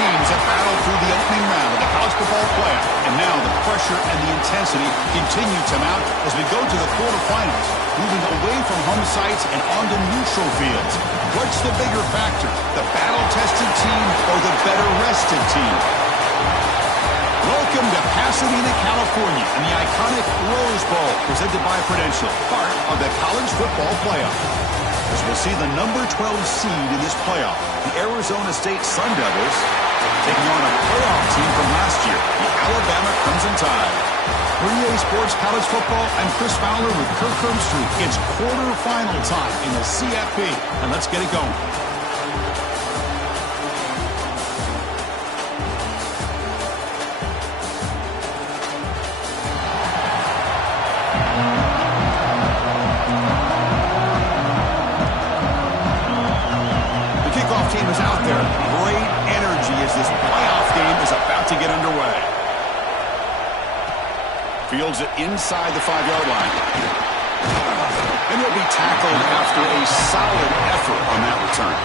teams have battled through the opening round of the college football playoff, and now the pressure and the intensity continue to mount as we go to the quarterfinals, moving away from home sites and onto neutral fields. What's the bigger factor, the battle-tested team or the better-rested team? Welcome to Pasadena, California, and the iconic Rose Bowl, presented by Prudential, part of the college football playoff. As we'll see the number 12 seed in this playoff, the Arizona State Sun Devils, taking on a playoff team from last year, the Alabama Crimson Tide. For EA Sports College Football, I'm Chris Fowler with Kirk Herbstreit. It's quarterfinal time in the CFP, and let's get it going. Team is out there. Great energy as this playoff game is about to get underway. Fields it inside the 5-yard line. And he'll be tackled after a solid effort on that return.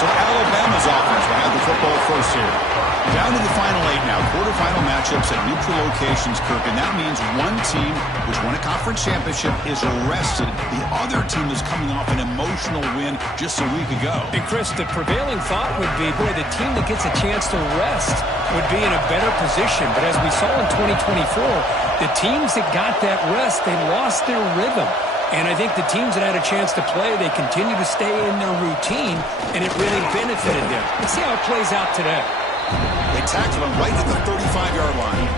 So Alabama's offense will have the football first here. Down to the final 8 now. Quarterfinal matchups at neutral locations, Kirk. And that means one team which won a conference championship is rested. The other team is coming off an emotional win just a week ago. And Chris, the prevailing thought would be, boy, the team that gets a chance to rest would be in a better position. But as we saw in 2024, the teams that got that rest, they lost their rhythm. And I think the teams that had a chance to play, they continue to stay in their routine, and it really benefited them. Let's see how it plays out today. They tackled him right at the 35-yard line.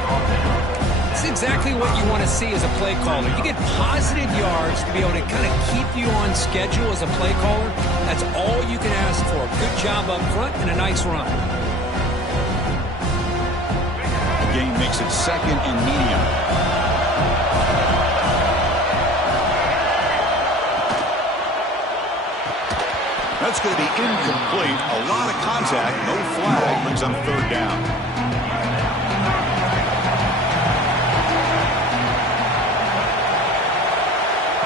It's exactly what you want to see as a play caller. You get positive yards to be able to kind of keep you on schedule as a play caller. That's all you can ask for. Good job up front and a nice run. The game makes it second and medium. That's going to be incomplete. A lot of contact. No flag. Brings on third down.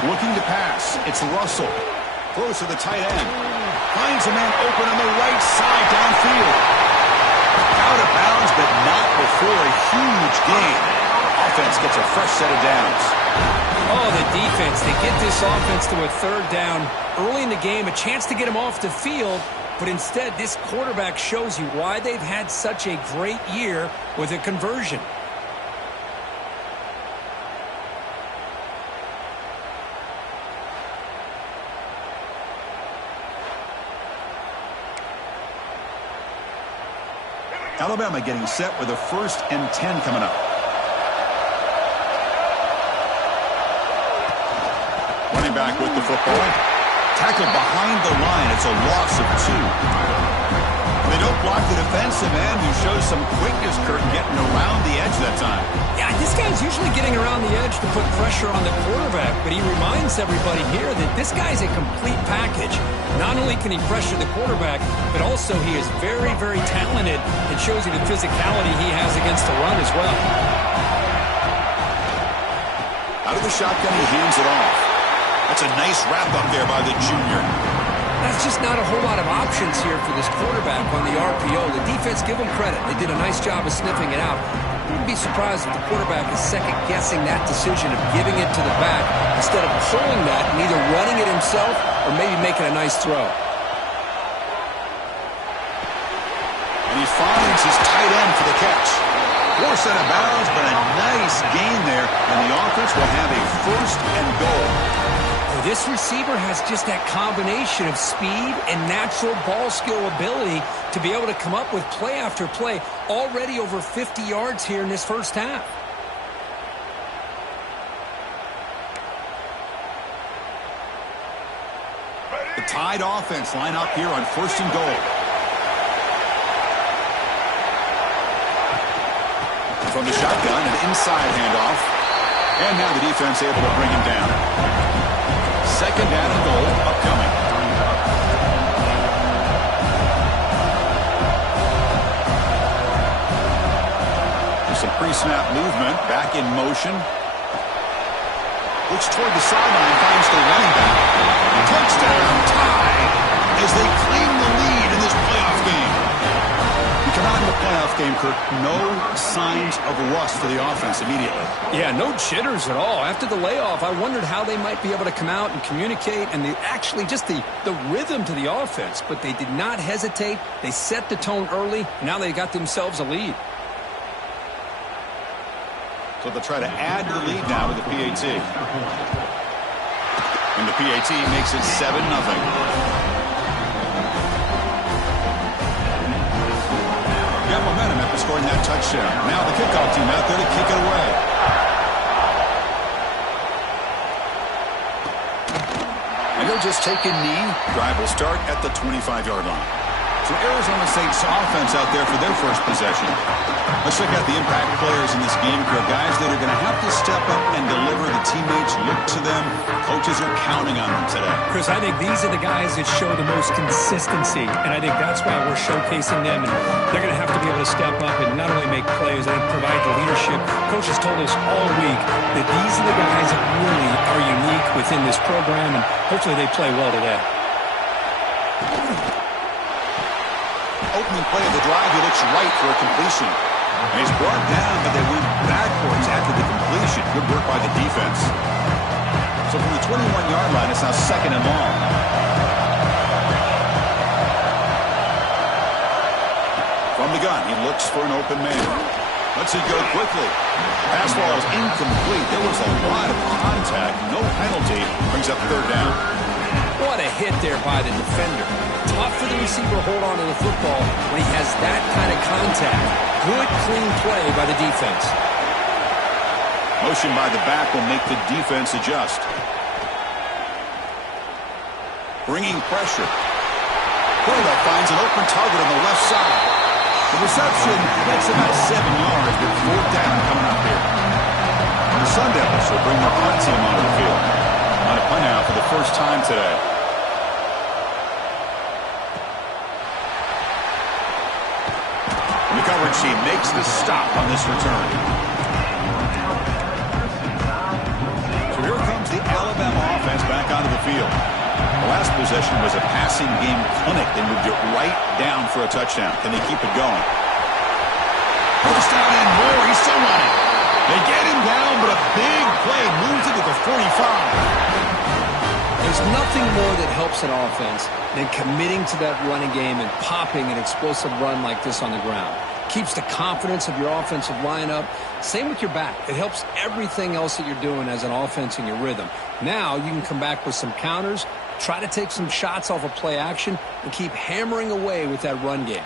Looking to pass. It's Russell. Throws to the tight end. Finds a man open on the right side downfield. Out of bounds, but not before a huge gain. Offense gets a fresh set of downs. Oh, the defense. They get this offense to a third down early in the game, a chance to get him off the field, but instead this quarterback shows you why they've had such a great year with a conversion. Alabama getting set with a 1st and 10 coming up. Running back with the football. Tackled behind the line. It's a loss of 2. They don't block the defensive end, who shows some quickness, Kurt, getting around the edge that time. Yeah, this guy's usually getting around the edge to put pressure on the quarterback, but he reminds everybody here that this guy's a complete package. Not only can he pressure the quarterback, but also he is very, very talented and shows you the physicality he has against the run as well. Out of the shotgun, he hands it off. That's a nice wrap-up there by the junior. That's just not a whole lot of options here for this quarterback on the RPO. The defense, give them credit. They did a nice job of sniffing it out. I wouldn't be surprised if the quarterback is second-guessing that decision of giving it to the back instead of pulling that and either running it himself or maybe making a nice throw. And he finds his tight end for the catch. Forced out of bounds, but a nice gain there, and the offense will have a 1st and goal. This receiver has just that combination of speed and natural ball skill ability to be able to come up with play after play, already over 50 yards here in this first half. The Tide offense line up here on 1st and goal. From the shotgun, an inside handoff. And now the defense able to bring him down. 2nd down and goal upcoming. There's some pre-snap movement. Back in motion. Looks toward the sideline. Finds the running back. Touchdown Tide as they claim the lead in this playoff game. game, Kirk, no signs of rust for the offense immediately. Yeah, no jitters at all. After the layoff, I wondered how they might be able to come out and communicate and actually just the rhythm to the offense. But they did not hesitate. They set the tone early. Now they got themselves a lead. So they'll try to add to the lead now with the PAT. And the PAT makes it 7-0. Got momentum after scoring that touchdown. Now the kickoff team out there to kick it away. And he'll just take a knee. Drive will start at the 25-yard line. So Arizona State's offense out there for their first possession. Let's check out the impact players in this game, guys that are going to have to step up and deliver. The teammates look to them. Coaches are counting on them today. Chris, I think these are the guys that show the most consistency, and I think that's why we're showcasing them. And they're going to have to be able to step up and not only make plays, and provide the leadership. Coaches told us all week that these are the guys that really are unique within this program, and hopefully they play well today. Opening play of the drive, he looks right for a completion. And he's brought down, but they went backwards after the completion. Good work by the defense. So from the 21-yard line, it's now 2nd and long. From the gun, he looks for an open man. Lets it go quickly. Pass ball is incomplete. There was a lot of contact. No penalty. Brings up 3rd down. What a hit there by the defender. Tough for the receiver to hold on to the football when he has that kind of contact. Good, clean play by the defense. Motion by the back will make the defense adjust. Bringing pressure. Quarterback finds an open target on the left side. The reception makes about 7 yards, but 4th down coming up here. The Sun Devils will bring their punt team onto the field. On a punt out for the first time today. The coverage team makes the stop on this return. So here comes the Alabama offense back onto the field. The last possession was a passing game clinic. They moved it right down for a touchdown. Can they keep it going? First down and more. He's still running. They get him down, but a big play moves it to the 45. There's nothing more that helps an offense than committing to that running game and popping an explosive run like this on the ground. Keeps the confidence of your offensive lineup. Same with your back. It helps everything else that you're doing as an offense in your rhythm. Now you can come back with some counters, try to take some shots off of play action, and keep hammering away with that run game.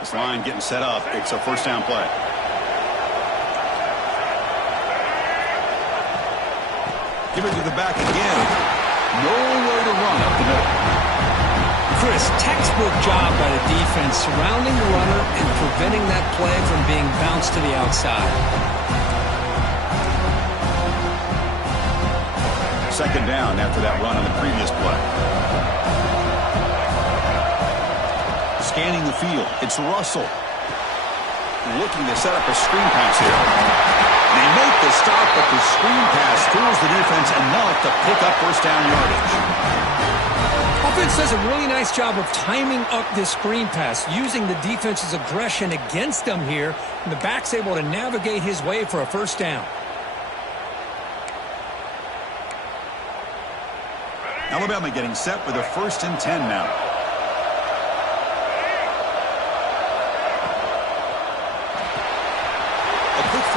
This line getting set up. It's a first down play. Give it to the back again. Nowhere to run up the middle. Chris, textbook job by the defense surrounding the runner and preventing that play from being bounced to the outside. 2nd down after that run on the previous play. Scanning the field. It's Russell. Looking to set up a screen pass here. They make the stop, but the screen pass fools the defense enough to pick up first down yardage. Offense does a really nice job of timing up this screen pass, using the defense's aggression against them here, and the back's able to navigate his way for a first down. Alabama getting set with a 1st and 10 now.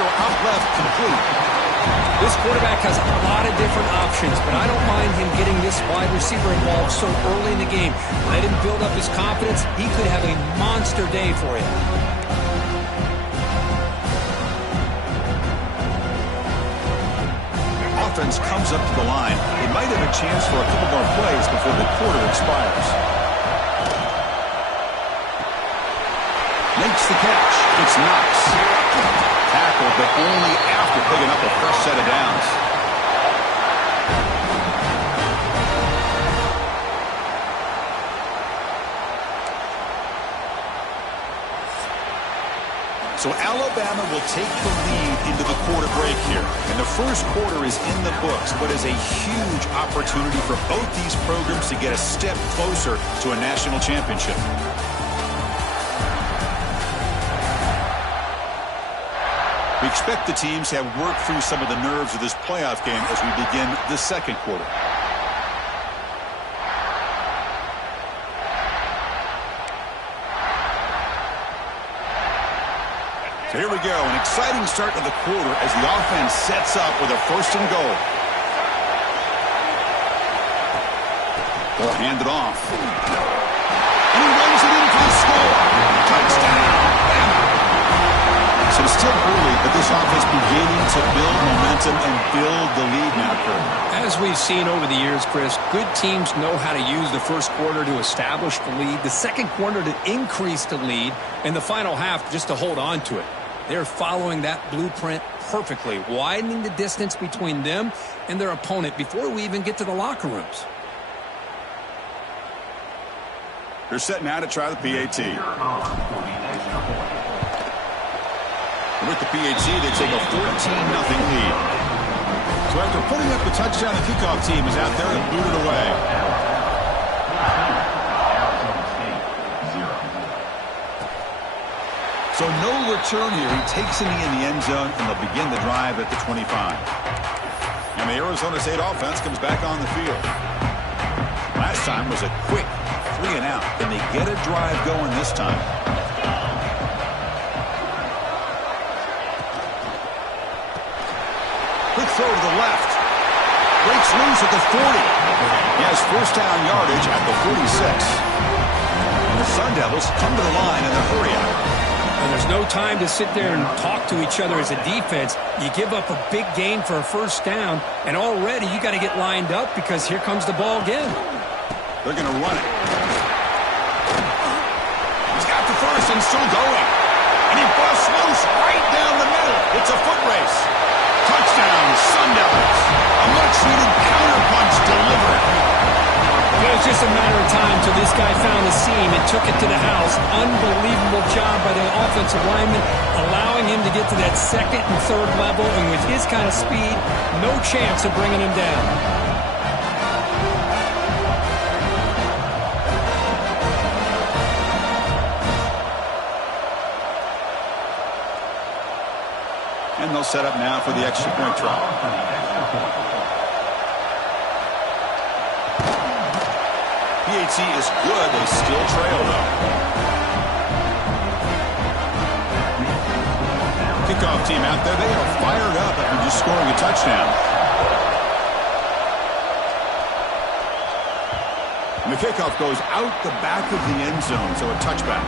Out left, complete. This quarterback has a lot of different options, but I don't mind him getting this wide receiver involved so early in the game. Let him build up his confidence. He could have a monster day for you. Offense comes up to the line. They might have a chance for a couple more plays before the quarter expires. Makes the catch. It's Knox. Tackled, but only after picking up a fresh set of downs. So Alabama will take the lead into the quarter break here. And the first quarter is in the books, but is a huge opportunity for both these programs to get a step closer to a national championship. We expect the teams to have worked through some of the nerves of this playoff game as we begin the second quarter. So here we go, an exciting start to the quarter as the offense sets up with a 1st and goal. They'll hand it off. And he runs it in for the score. Touchdown, Bama. So still early, but this offense beginning to build momentum and build the lead now, Kurt. As we've seen over the years, Chris, good teams know how to use the first quarter to establish the lead, the second quarter to increase the lead, and the final half just to hold on to it. They're following that blueprint perfectly, widening the distance between them and their opponent before we even get to the locker rooms. They're set now to try the PAT. With the PAT, they take a 14-0 lead. So after putting up the touchdown, the kickoff team is out there to boot it away. So no return here. He takes it in the end zone, and they'll begin the drive at the 25. And the Arizona State offense comes back on the field. Last time was a quick 3 and out. Can they get a drive going this time? Quick throw to the left. Breaks loose at the 40. He has 1st down yardage at the 46. And the Sun Devils come to the line in a hurry out. And there's no time to sit there and talk to each other as a defense. You give up a big gain for a 1st down, and already you got to get lined up because here comes the ball again. They're going to run it. He's got the 1st and still going. And he busts loose right down the middle. It's a foot race. Touchdown, Sun Devils. A much-needed counterpunch delivered. It was just a matter of time till this guy found the seam and took it to the house. Unbelievable job by the offensive lineman, allowing him to get to that 2nd and 3rd level, and with his kind of speed, no chance of bringing him down. And they'll set up now for the extra point try. PAT is good. They still trail, though. Kickoff team out there. They are fired up after just scoring a touchdown. And the kickoff goes out the back of the end zone, so a touchback.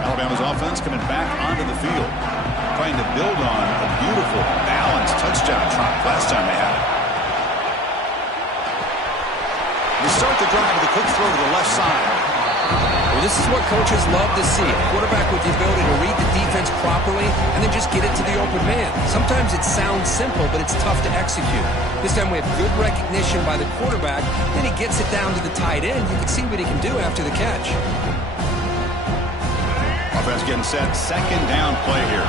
Alabama's offense coming back onto the field, trying to build on a beautiful, balanced touchdown drive last time they had it. They start the drive with a quick throw to the left side. Well, this is what coaches love to see. A quarterback with the ability to read the defense properly and then just get it to the open man. Sometimes it sounds simple, but it's tough to execute. This time we have good recognition by the quarterback. Then he gets it down to the tight end. You can see what he can do after the catch. Offense getting set. 2nd down play here.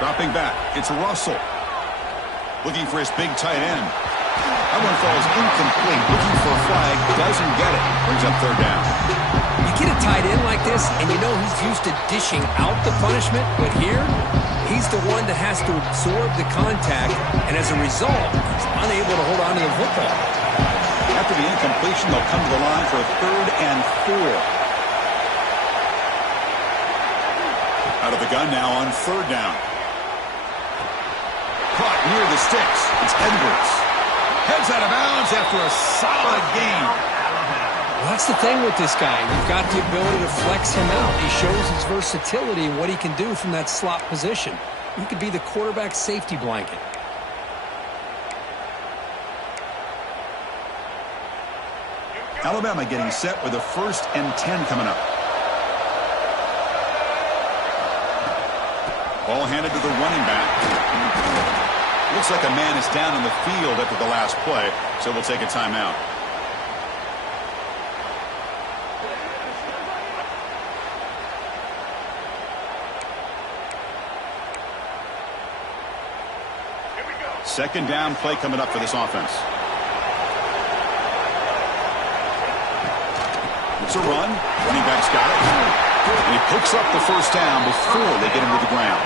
Dropping back, it's Russell. Looking for his big tight end. That one falls incomplete. Looking for a flag, doesn't get it. Brings up 3rd down. You get a tight end like this, and you know he's used to dishing out the punishment, but here, he's the one that has to absorb the contact, and as a result, he's unable to hold on to the football. After the incompletion, they'll come to the line for a 3rd and 4. Out of the gun now on 3rd down. Caught near the sticks. It's Edwards. Heads out of bounds after a solid gain. Well, that's the thing with this guy. You've got the ability to flex him out. He shows his versatility and what he can do from that slot position. He could be the quarterback safety blanket. Alabama getting set with a 1st and 10 coming up. Ball handed to the running back. Looks like a man is down in the field after the last play, so we'll take a timeout. Second down play coming up for this offense. It's a run. Running back's got it. And he picks up the first down before they get him to the ground.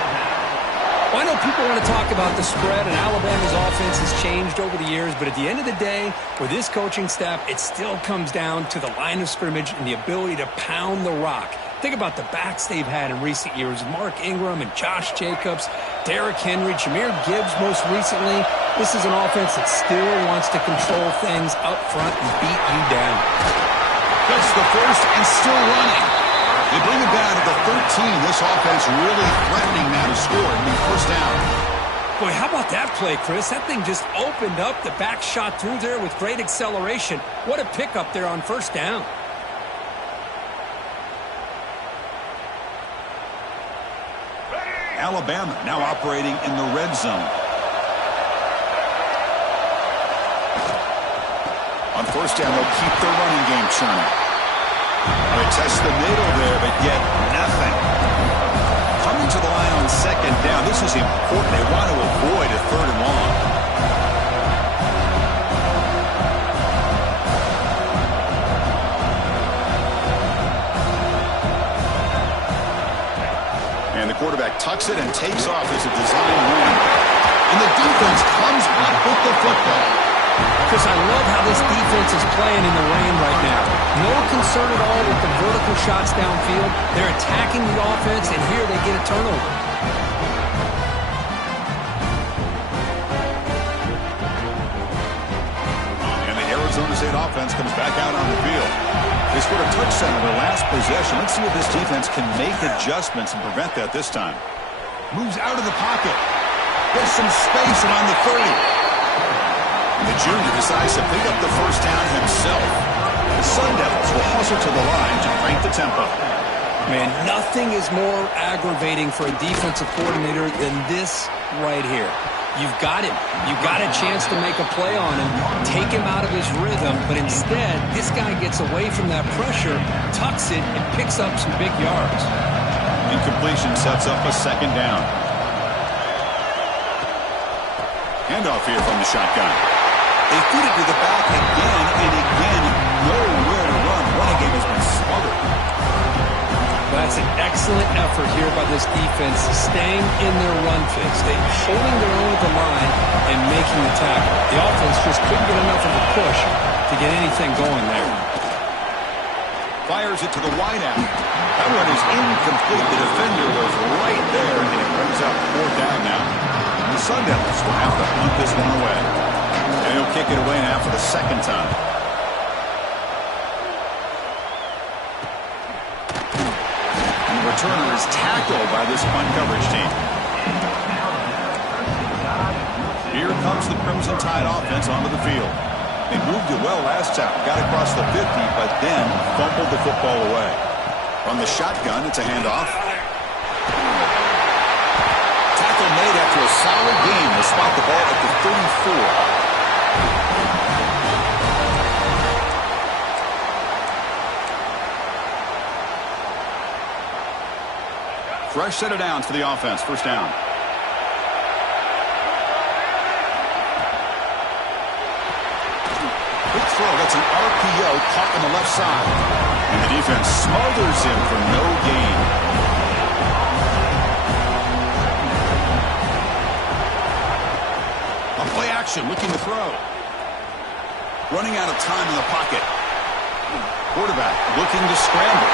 Well, I know people want to talk about the spread, and Alabama's offense has changed over the years, but at the end of the day, with this coaching staff, it still comes down to the line of scrimmage and the ability to pound the rock. Think about the backs they've had in recent years. Mark Ingram and Josh Jacobs, Derrick Henry, Jahmyr Gibbs most recently. This is an offense that still wants to control things up front and beat you down. That's the first and still running. They bring it down to the 13. This offense really threatening now to score and be first down. Boy, how about that play, Chris? That thing just opened up. The back shot through there with great acceleration. What a pickup there on first down. Alabama now operating in the red zone. On first down, they'll keep their running game churning. They test the middle there, but yet nothing. Coming to the line on second down, this is important. They want to avoid a third and long. And the quarterback tucks it and takes off as a design win. And the defense comes up with the football. Chris, I love how this defense is playing in the rain right now. No concern at all with the vertical shots downfield. They're attacking the offense, and here they get a turnover. And the Arizona State offense comes back out on the field. They scored a touchdown on their last possession. Let's see if this defense can make adjustments and prevent that this time. Moves out of the pocket. There's some space around the 30. And the junior decides to pick up the first down himself. The Sun Devils will hustle to the line to crank the tempo. Man, nothing is more aggravating for a defensive coordinator than this right here. You've got him. You've got a chance to make a play on him, take him out of his rhythm, but instead, this guy gets away from that pressure, tucks it, and picks up some big yards. Incompletion sets up a second down. Handoff here from the shotgun. They feed it to the back again and again. Nowhere to run. Running game has been smothered. That's an excellent effort here by this defense, staying in their run fix. They're holding their own at the line and making the tackle. The offense just couldn't get enough of a push to get anything going there. Fires it to the wideout. That one is incomplete. The defender was right there, and it brings up fourth down now. The Sun Devils will have to punt this one away. And he'll kick it away now for the second time. And the returner is tackled by this punt coverage team. Here comes the Crimson Tide offense onto the field. They moved it well last time, got across the 50, but then fumbled the football away. On the shotgun, it's a handoff. Tackle made after a solid game to spot the ball at the 34. Fresh set of downs for the offense. First down. Quick throw. That's an RPO caught on the left side. And the defense smothers him for no gain. On play action, looking to throw. Running out of time in the pocket. Quarterback looking to scramble.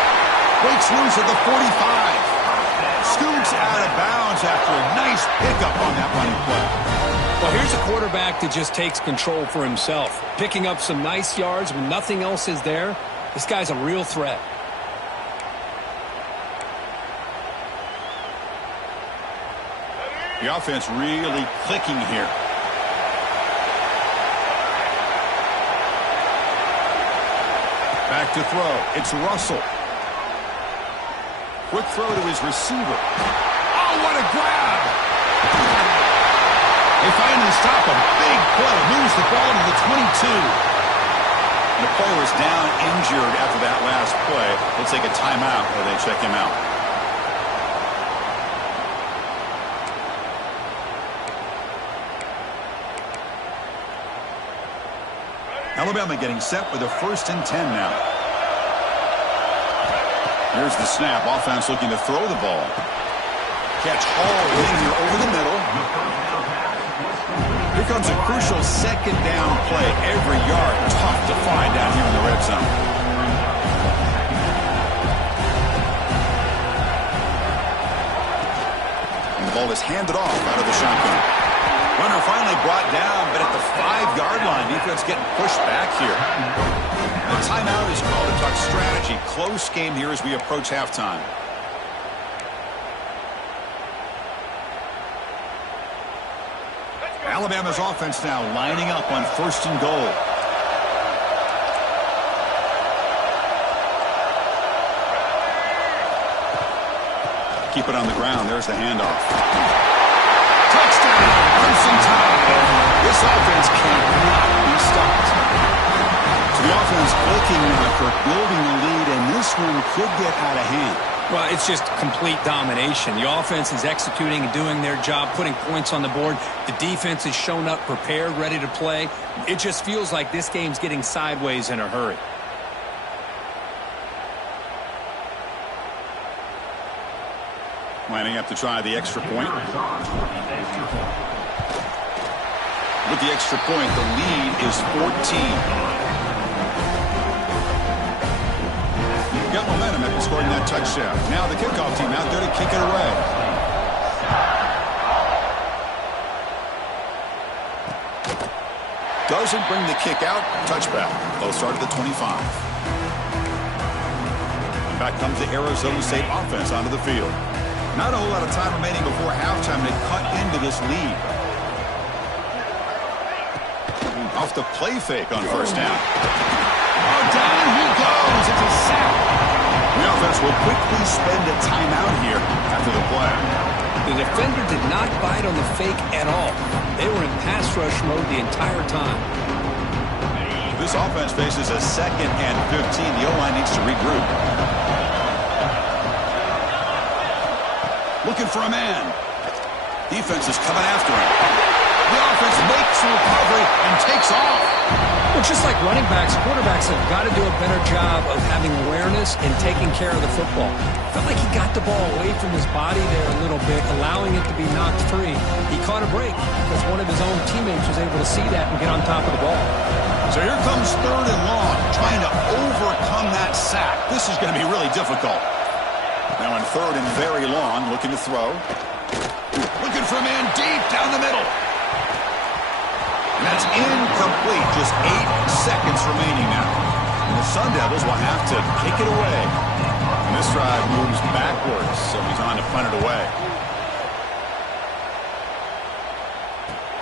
Breaks loose at the 45. Scoots out of bounds after a nice pickup on that running play. Well, here's a quarterback that just takes control for himself, picking up some nice yards when nothing else is there. This guy's a real threat. The offense really clicking here. Back to throw. It's Russell. Quick throw to his receiver. Oh, what a grab! They finally stop him. Big play. Moves the ball to the 22. And the player is down injured after that last play. They'll take a timeout while they check him out. Alabama getting set with a 1st and 10 now. Here's the snap. Offense looking to throw the ball. Catch Hall here over the middle. Here comes a crucial 2nd down play. Every yard tough to find down here in the red zone. And the ball is handed off out of the shotgun. Runner finally brought down, but at the 5-yard line, defense getting pushed back here. A timeout is called to talk strategy. Close game here as we approach halftime. Alabama's offense now lining up on 1st and goal. Keep it on the ground. There's the handoff. Touchdown! Crimson Tide. This offense cannot be stopped. So the offense looking for building the lead, and this one could get out of hand. Well, it's just complete domination. The offense is executing and doing their job, putting points on the board. The defense has shown up prepared, ready to play. It just feels like this game's getting sideways in a hurry. Lining up to try the extra point. With the extra point, the lead is 14. Got momentum after scoring that touchdown. Now the kickoff team out there to kick it away. Doesn't bring the kick out. Touchback. They'll start at the 25. And back comes the Arizona State offense onto the field. Not a whole lot of time remaining before halftime to cut into this lead. Off the play fake on 1st down. Oh, down he goes. It's a sack. The offense will quickly spend a timeout here after the play. The defender did not bite on the fake at all. They were in pass rush mode the entire time. This offense faces a 2nd and 15. The O-line needs to regroup. Looking for a man. Defense is coming after him. The offense makes the recovery and takes off. Well, just like running backs, quarterbacks have got to do a better job of having awareness and taking care of the football. Felt like he got the ball away from his body there a little bit, allowing it to be knocked free. He caught a break because one of his own teammates was able to see that and get on top of the ball. So here comes 3rd and long, trying to overcome that sack. This is going to be really difficult. Now in 3rd and very long, looking to throw. Looking for a man deep down the middle. And that's incomplete. Just 8 seconds remaining now. And the Sun Devils will have to kick it away. And this drive moves backwards, so he's on to punt it away.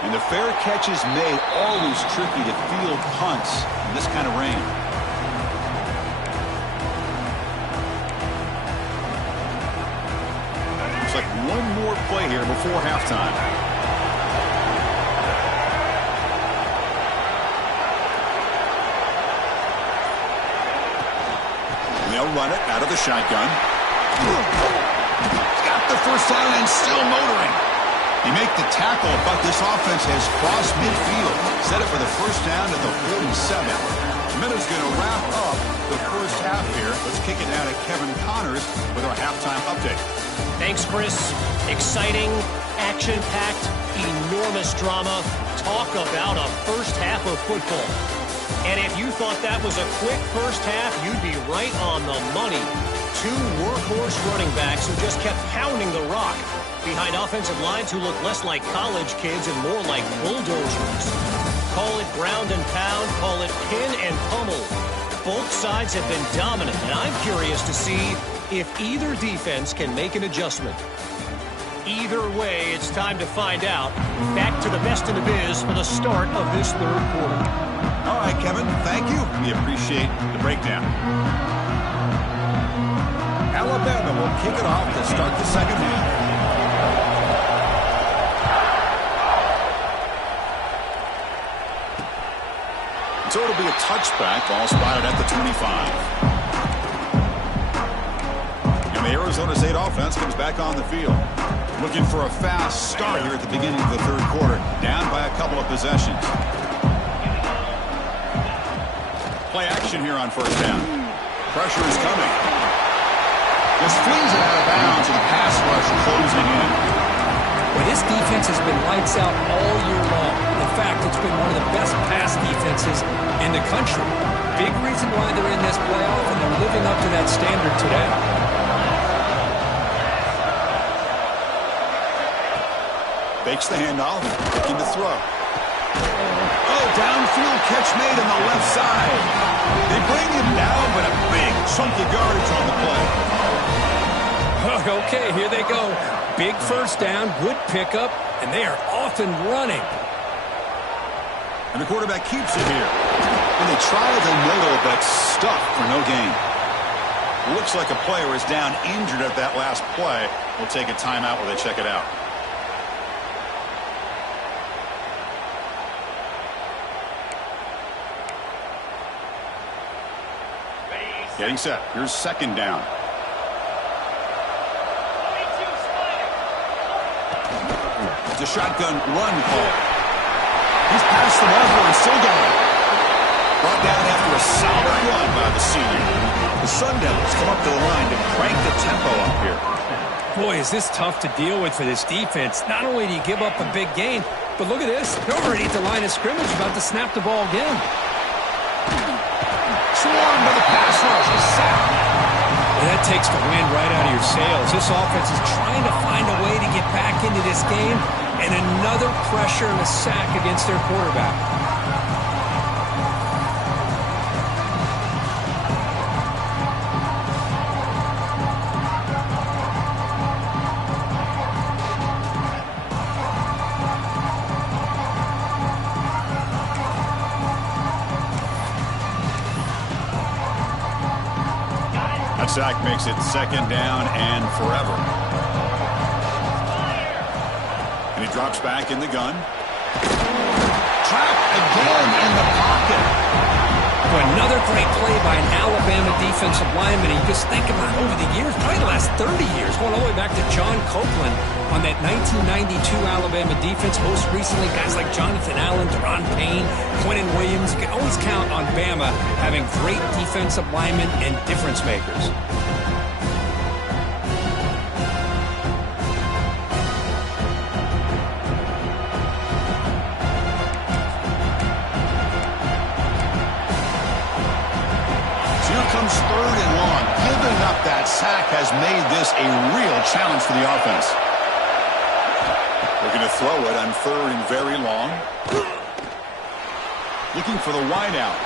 And the fair catch is made. Always tricky to field punts in this kind of rain. Looks like one more play here before halftime. They'll run it out of the shotgun. Got the 1st down and still motoring. He make the tackle, but this offense has crossed midfield. Set it for the 1st down at the 47. Minutes going to wrap up the 1st half here. Let's kick it down to Kevin Connors with our halftime update. Thanks, Chris. Exciting, action-packed, enormous drama. Talk about a 1st half of football. And if you thought that was a quick 1st half, you'd be right on the money. 2 workhorse running backs who just kept pounding the rock behind offensive lines who look less like college kids and more like bulldozers. Call it ground and pound, call it pin and pummel. Both sides have been dominant, and I'm curious to see if either defense can make an adjustment. Either way, it's time to find out. Back to the best in the biz for the start of this 3rd quarter. All right, Kevin, thank you. We appreciate the breakdown. Alabama will kick it off to start the 2nd half. So it'll be a touchback, ball spotted at the 25. And the Arizona State offense comes back on the field. Looking for a fast start here at the beginning of the 3rd quarter. Down by a couple of possessions. Play action here on first down. Pressure is coming. Just flings it out of bounds with the pass rush closing in. Well, this defense has been lights out all year long. In fact, it's been one of the best pass defenses in the country. Big reason why they're in this playoff, and they're living up to that standard today. Fakes the handoff, looking to throw. Oh, downfield catch made on the left side. They bring him down, but a big chunk of yardage on the play. Okay, here they go. Big first down, good pickup, and they are off and running. And the quarterback keeps it here. And they try the middle, but stuck for no gain. Looks like a player is down injured at that last play. We'll take a timeout while they check it out. Getting set. Here's second down. It's a shotgun run call. He's passed them over and still going. Brought down after a solid run by the senior. The Sun Devils come up to the line to crank the tempo up here. Boy, is this tough to deal with for this defense. Not only do you give up a big gain, but look at this. They're already at the line of scrimmage, about to snap the ball again. Swarmed by the pass rush. A sack. Well, that takes the wind right out of your sails. This offense is trying to find a way to get back into this game, and another pressure and a sack against their quarterback. That sack makes it second down and forever. And he drops back in the gun. Trapped again in the pocket. Another great play by an Alabama defensive lineman. You just think about over the years, probably the last 30 years, going all the way back to John Copeland on that 1992 Alabama defense. Most recently, guys like Jonathan Allen, Deron Payne, Quentin Williams. You can always count on Bama having great defensive linemen and difference makers. Comes third and long. Giving up that sack has made this a real challenge for the offense. Looking to throw it on third and very long. Looking for the wideout.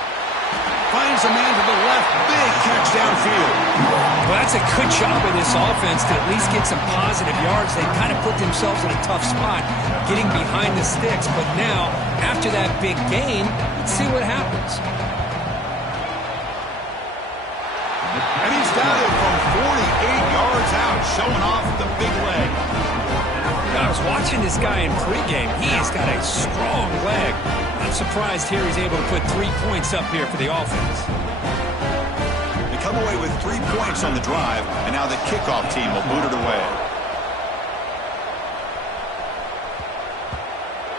Finds a man to the left. Big catch downfield. Well, that's a good job of this offense to at least get some positive yards. They kind of put themselves in a tough spot getting behind the sticks. But now, after that big gain, let's see what happens. And he's got it from 48 yards out, showing off the big leg. I was watching this guy in pregame. He's got a strong leg. I'm surprised here he's able to put 3 points up here for the offense. They come away with 3 points on the drive, and now the kickoff team will boot it away.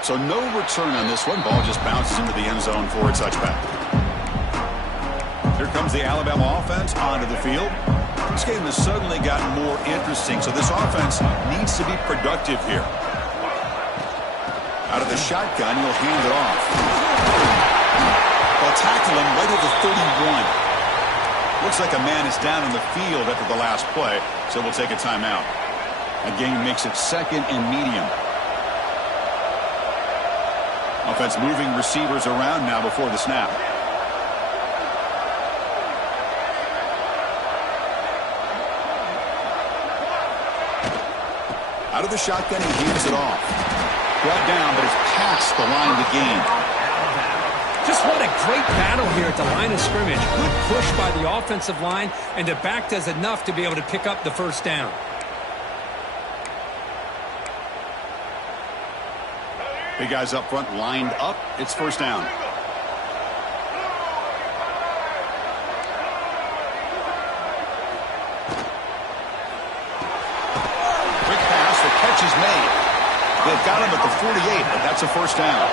So no return on this one. Ball just bounces into the end zone for a touchback. Here comes the Alabama offense onto the field. This game has suddenly gotten more interesting, so this offense needs to be productive here. Out of the shotgun, he'll hand it off. They'll tackle him right at the 31. Looks like a man is down in the field after the last play, so we'll take a timeout. A game makes it second and medium. Offense moving receivers around now before the snap. Out of the shotgun, he hands it off. Brought down, but it's past the line to gain. Just what a great battle here at the line of scrimmage. Good push by the offensive line, and the back does enough to be able to pick up the first down. Big guys up front lined up. It's first down. Catch is made. They've got him at the 48, but that's a first down.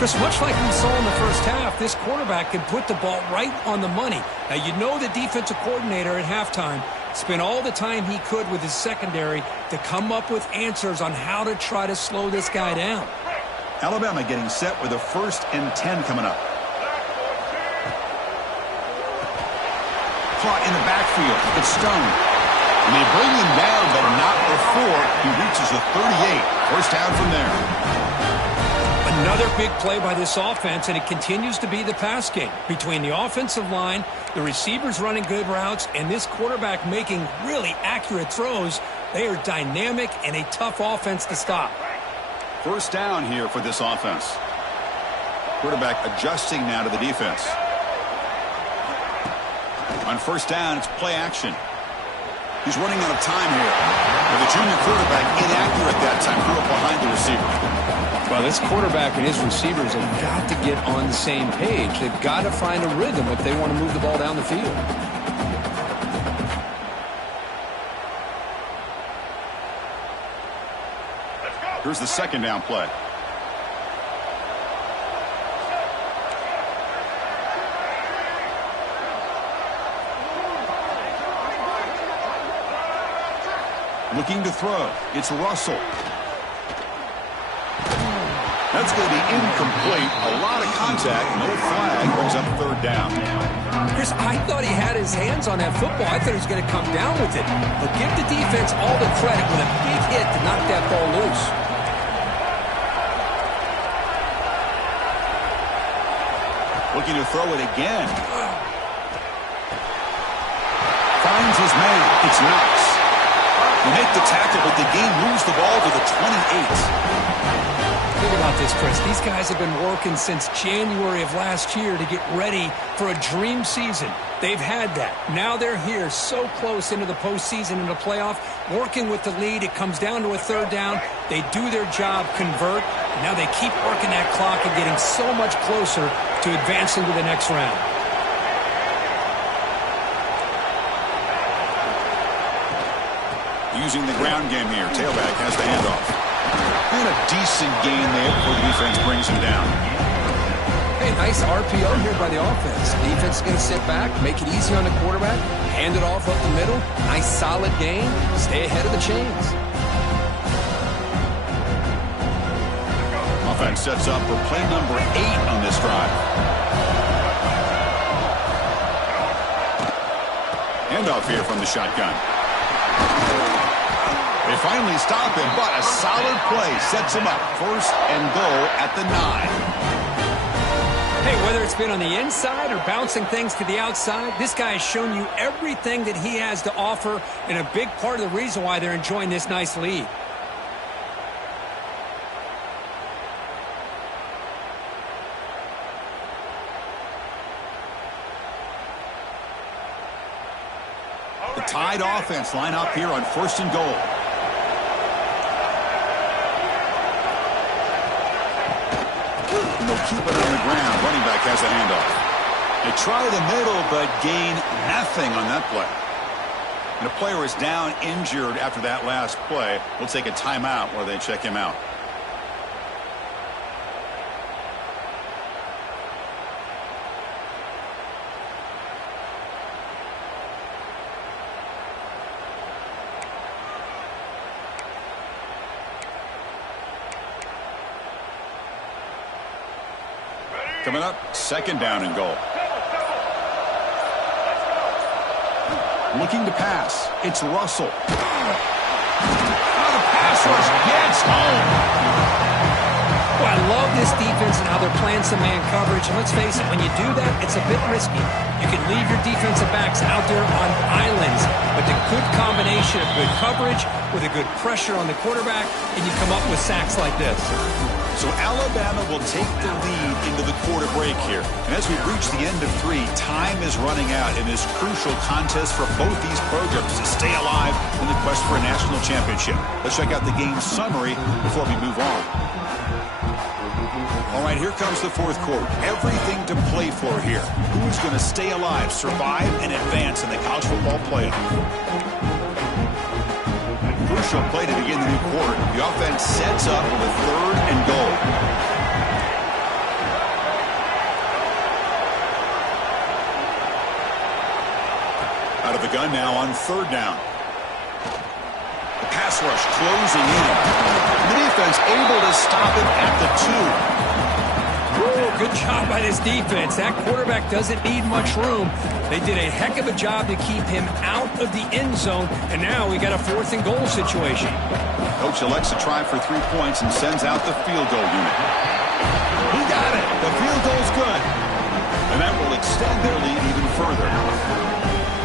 Just much like we saw in the first half, this quarterback can put the ball right on the money. Now, you know the defensive coordinator at halftime spent all the time he could with his secondary to come up with answers on how to try to slow this guy down. Alabama getting set with a 1st and 10 coming up. Caught in the backfield. It's Stone. And they bring him down, but not before he reaches the 38. First down from there. Another big play by this offense, and it continues to be the pass game. Between the offensive line, the receivers running good routes, and this quarterback making really accurate throws, they are dynamic and a tough offense to stop. First down here for this offense. Quarterback adjusting now to the defense. On first down, it's play action. He's running out of time here. But the junior quarterback inaccurate that time, threw it behind the receiver. Well, this quarterback and his receivers have got to get on the same page. They've got to find a rhythm if they want to move the ball down the field. Here's the second down play. Looking to throw. It's Russell. That's going to be incomplete. A lot of contact. No flag. Brings up third down. Chris, I thought he had his hands on that football. I thought he was going to come down with it. But give the defense all the credit with a big hit to knock that ball loose. Looking to throw it again. Finds his man. It's Knox. You make the tackle, but the game moves the ball to the 28. Think about this, Chris. These guys have been working since January of last year to get ready for a dream season. They've had that. Now they're here so close into the postseason and the playoff, working with the lead. It comes down to a third down. They do their job, convert. Now they keep working that clock and getting so much closer to advancing to the next round. Using the ground game here. Tailback has the handoff. And a decent gain there before the defense brings him down. Hey, nice RPO here by the offense. Defense is going to sit back, make it easy on the quarterback, hand it off up the middle. Nice solid gain. Stay ahead of the chains. Offense sets up for play number 8 on this drive. Handoff here from the shotgun. They finally stop him, but a solid play sets him up. First and goal at the 9. Hey, whether it's been on the inside or bouncing things to the outside, this guy has shown you everything that he has to offer, and a big part of the reason why they're enjoying this nice lead. The Tide offense line up here on first and goal. They'll keep it on the ground. Running back has a handoff. They try the middle, but gain nothing on that play. And the player is down, injured after that last play. We'll take a timeout while they check him out. Coming up, second down and goal. Looking to pass. It's Russell. The pass rush gets home. Well, I love this defense and how they're playing some man coverage. And let's face it, when you do that, it's a bit risky. You can leave your defensive backs out there on islands. But the good combination of good coverage with a good pressure on the quarterback, and you come up with sacks like this. So Alabama will take the lead into the quarter break here. And as we reach the end of 3, time is running out in this crucial contest for both these programs to stay alive in the quest for a national championship. Let's check out the game summary before we move on. All right, here comes the fourth quarter. Everything to play for here. Who's going to stay alive, survive, and advance in the college football playoff? Crucial play to begin the new quarter. The offense sets up with a third and goal. Out of the gun now on third down. The pass rush closing in. And the defense able to stop it at the 2. Woo, good job by this defense. That quarterback doesn't need much room. They did a heck of a job to keep him out of the end zone, and now we got a 4th and goal situation. Coach elects to try for 3 points and sends out the field goal unit. He got it. The field goal's good. And that will extend their lead even further.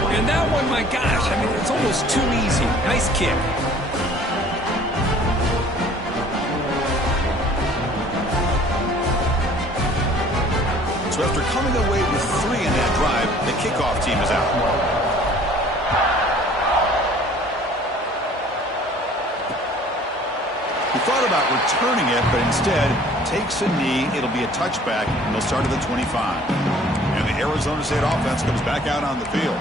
And that one, my gosh, I mean, it's almost too easy. Nice kick. So after coming away with 3 in that drive, the kickoff team is out. He thought about returning it, but instead takes a knee. It'll be a touchback, and they'll start at the 25. And the Arizona State offense comes back out on the field.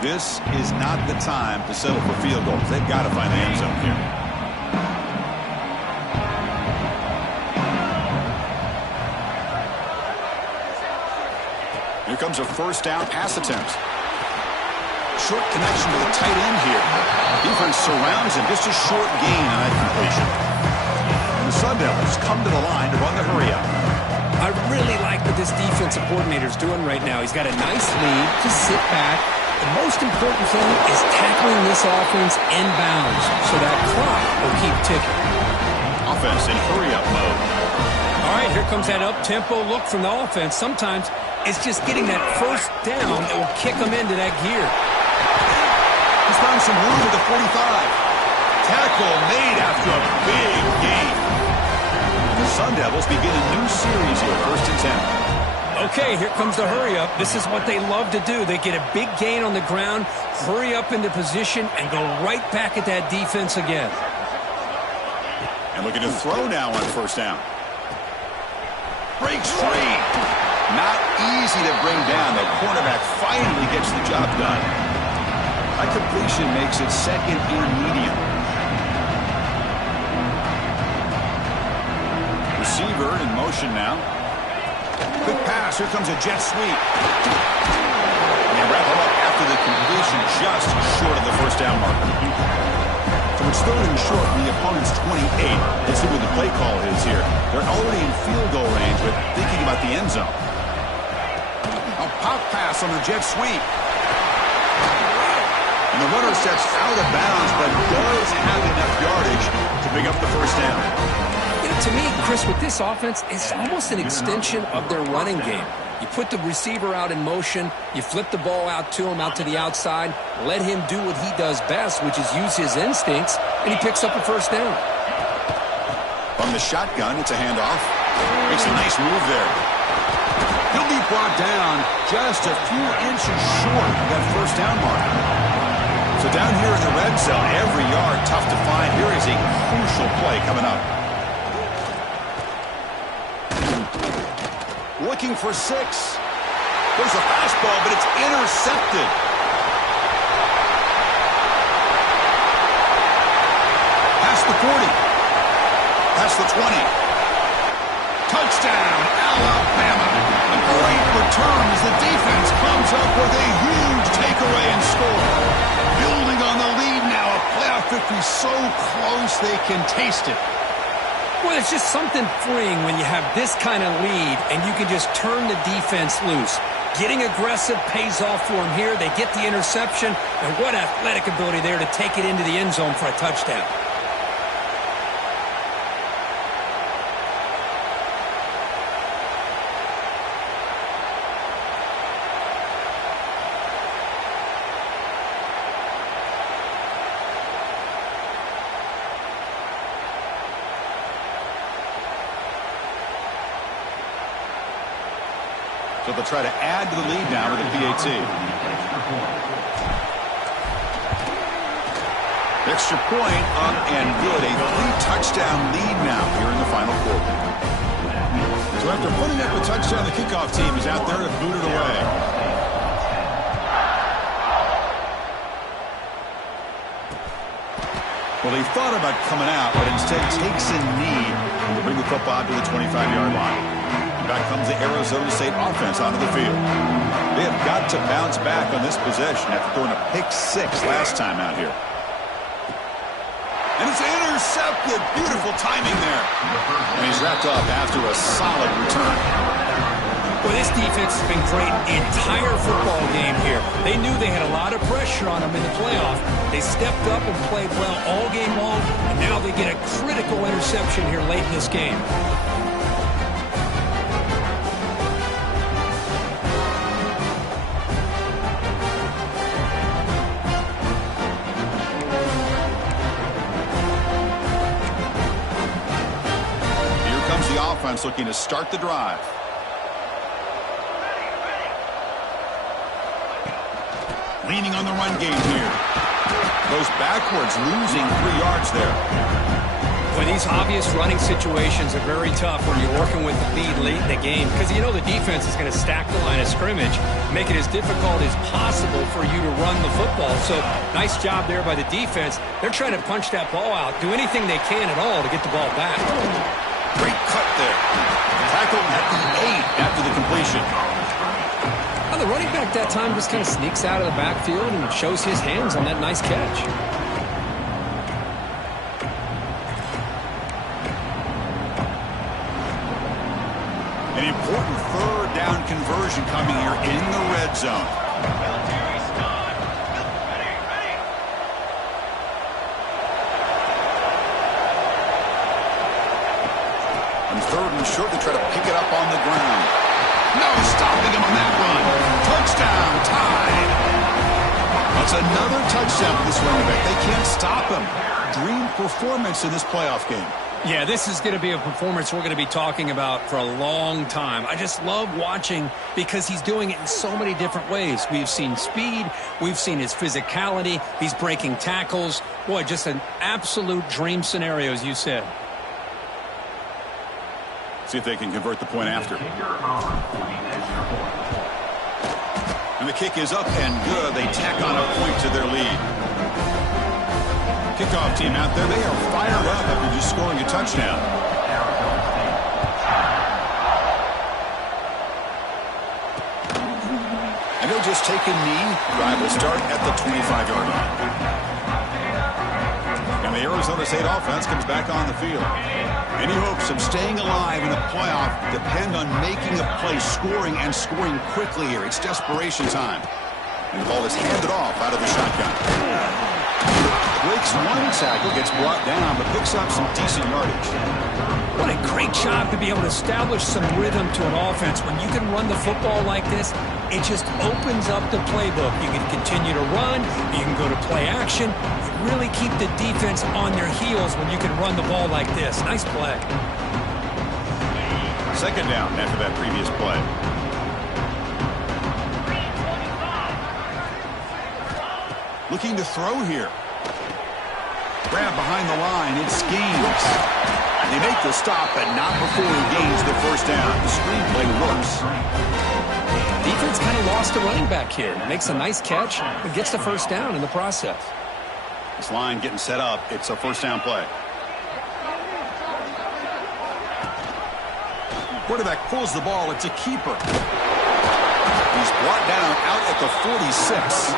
This is not the time to settle for field goals. They've got to find the end zone here. Here comes a first down pass attempt. Short connection to the tight end here. Defense surrounds him. Just a short gain on that completion. And the Sun Devils come to the line to run the hurry up. I really like what this defensive coordinator is doing right now. He's got a nice lead. Just sit back. The most important thing is tackling this offense inbounds so that clock will keep ticking. Offense in hurry-up mode. All right, here comes that up-tempo look from the offense. Sometimes it's just getting that first down that will kick them into that gear. He's found some room at the 45. Tackle made after a big gain. The Sun Devils begin a new series here, 1st and 10. Okay, here comes the hurry-up. This is what they love to do. They get a big gain on the ground, hurry up into position, and go right back at that defense again. And looking to throw now on first down. Breaks free. Not easy to bring down. The cornerback finally gets the job done. That completion makes it 2nd and medium. Receiver in motion now. Quick pass. Here comes a jet sweep. And wrap him up after the completion just short of the first down marker. So it's 3rd and short from the opponent's 28. Let's see what the play call is here. They're already in field goal range, but thinking about the end zone. A pop pass on the jet sweep. And the runner steps out of bounds, but does have enough yardage to pick up the first down. To me, Chris, with this offense, it's almost an extension of their running game. You put the receiver out in motion, you flip the ball out to him, out to the outside, let him do what he does best, which is use his instincts, and he picks up a first down. From the shotgun, it's a handoff. Makes a nice move there. He'll be brought down just a few inches short of that first down marker. So down here in the red zone, every yard tough to find. Here is a crucial play coming up. Looking for 6. There's a fastball, but it's intercepted. Past the 40. Past the 20. Touchdown, Alabama. A great return as the defense comes up with a huge takeaway and score. Building on the lead now. A playoff victory so close they can taste it. Well, it's just something freeing when you have this kind of lead and you can just turn the defense loose. Getting aggressive pays off for them here. They get the interception, and what athletic ability there to take it into the end zone for a touchdown. So they'll try to add to the lead now with a PAT. Extra point up and good. A 3-touchdown lead now here in the final quarter. So after putting up a touchdown, the kickoff team is out there to boot it away. Well, he thought about coming out, but instead takes a knee to bring the football to the 25-yard line. Back comes the Arizona State offense onto the field. They have got to bounce back on this possession after throwing a pick-6 last time out here. And it's intercepted. Beautiful timing there. And he's wrapped up after a solid return. Well, this defense has been great the entire football game here. They knew they had a lot of pressure on them in the playoff. They stepped up and played well all game long, and now they get a critical interception here late in this game. Here comes the offense looking to start the drive. Leaning on the run game here. Goes backwards, losing 3 yards there. Well, these obvious running situations are very tough when you're working with the lead late in the game because you know the defense is going to stack the line of scrimmage, make it as difficult as possible for you to run the football. So, nice job there by the defense. They're trying to punch that ball out, do anything they can at all to get the ball back. Great cut there. Tackle at the 8 after the completion. The running back that time just kind of sneaks out of the backfield and shows his hands on that nice catch. An important 3rd down conversion coming here in the red zone. And 3rd and short, they try to pick it up on the ground. No stopping him on that run. Touchdown, tied. That's another touchdown for this running back. They can't stop him. Dream performance in this playoff game. Yeah, this is going to be a performance we're going to be talking about for a long time. I just love watching because he's doing it in so many different ways. We've seen speed. We've seen his physicality. He's breaking tackles. Boy, just an absolute dream scenario, as you said. See if they can convert the point after. And the kick is up and good. They tack on a point to their lead. Kickoff team out there. They are fired up after just scoring a touchdown. And they'll just take a knee. Drive will start at the 25-yard line. And the Arizona State offense comes back on the field. Any hopes of staying alive in the playoff depend on making a play, scoring, and scoring quickly here. It's desperation time. And the ball is handed off out of the shotgun. Breaks one tackle, gets brought down, but picks up some decent yardage. What a great job to be able to establish some rhythm to an offense. When you can run the football like this, it just opens up the playbook. You can continue to run. You can go to play action. Really keep the defense on their heels when you can run the ball like this. Nice play. 2nd down after that previous play. Looking to throw here. Grab behind the line. It schemes. They make the stop, but not before he gains the 1st down. The screenplay works. Defense kind of lost a running back here. Makes a nice catch, but gets the 1st down in the process. This line getting set up. It's a 1st down play. Quarterback pulls the ball. It's a keeper. He's brought down out at the 46.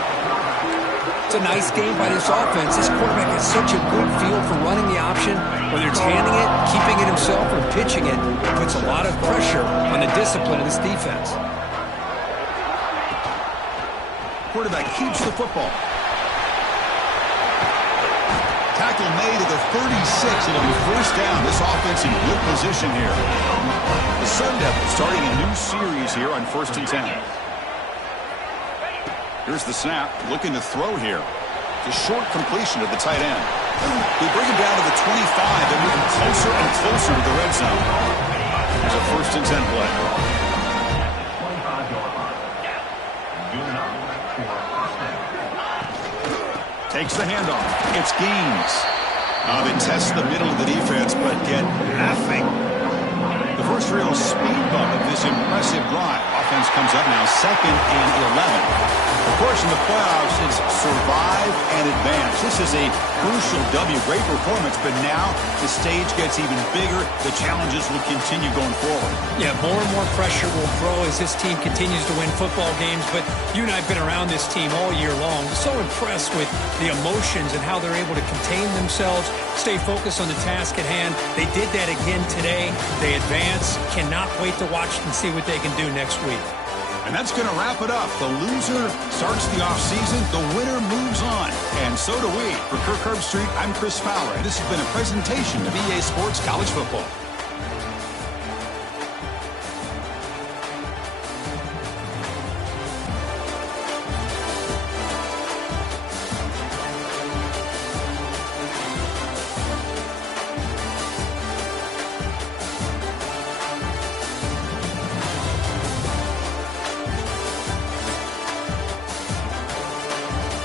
It's a nice game by this offense. This quarterback has such a good feel for running the option. Whether it's handing it, keeping it himself, or pitching it, it puts a lot of pressure on the discipline of this defense. Quarterback keeps the football. Tackle made at the 36. It'll be 1st down. This offense in good position here. The Sun Devils starting a new series here on 1st and 10. Here's the snap. Looking to throw here. The short completion to the tight end. They bring him down to the 25. They're moving closer and closer to the red zone. There's a 1st and 10 play. Takes the handoff. It's Gaines. They test the middle of the defense, but get nothing. The first real speed bump of this impressive drive. Offense comes up now 2nd and 11. Of course, in the playoffs, it's survive and advance. This is a crucial W. Great performance, but now the stage gets even bigger. The challenges will continue going forward. Yeah, more and more pressure will grow as this team continues to win football games. But you and I have been around this team all year long. So impressed with the emotions and how they're able to contain themselves, stay focused on the task at hand. They did that again today. They advance. Cannot wait to watch and see what they can do next week. And that's going to wrap it up. The loser starts the offseason. The winner moves on. And so do we. For Kirk Herbstreit, I'm Chris Fowler. And this has been a presentation of EA Sports College Football.